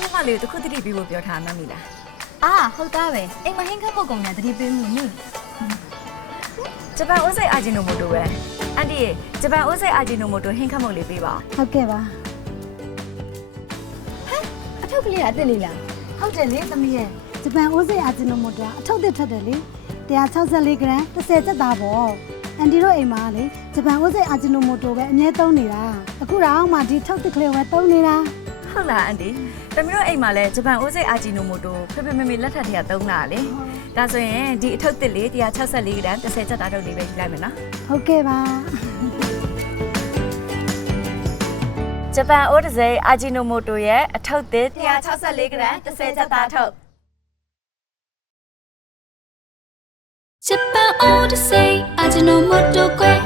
ညီမလေးကိုတစ်ခုတတိပြီးဖို့ပြောထားမှမလား အာဟုတ်သားပဲအိမ်မဟင်းခတ်ဖို့ကုန်များတတိပေးမှုနိ ဂျပန်အိုးစိတ်အာဂျီနိုမိုတိုပဲအန်တီရေဂျပန်အိုးစိတ်အာဂျီနိုမိုတိုဟင်းခတ်မုတ်လေးပေးပါ ဟုတ်ကဲ့ပါ အထုပ်ကလေးကအစ်စ်လေးလား ဟုတ်တယ်လေသမီးရဲ့ဂျပန်အိုးစိတ်အာဂျီနိုမိုတိုအထုပ်သစ်ထွက်တယ်လေ164ဂရမ်30ချက်သားပေါ့အန်တီတို့အိမ်မှာလေဂျပန်အိုးစိတ်အာဂျီနိုမိုတိုပဲအမြဲသုံးနေတာအခုတော့မှဒီထုပ်သစ်ကလေးပဲသုံးနေတာ ဟုတ်လားအန်တီတမီးတို့အိမ်မှာလည်းဂျပန်အိုးစိတ်အာဂျီနိုမိုတိုဖေဖေမေမေလက်ထပ်ထည့်သုံးလာလေဒါဆိုရင်ဒီအထုပ်တစ်လေး164ဂရမ်30ချက်သားထုတ်လေးပဲယူလိုက်မယ်နော် ဟုတ်ကဲ့ပါ ဂျပန်အိုးတစ်စိတ်အာဂျီနိုမိုတိုရဲ့အထုပ်တစ်164ဂရမ်30ချက်သားထုတ် Japan Odyssey, Ajinomoto ကွယ်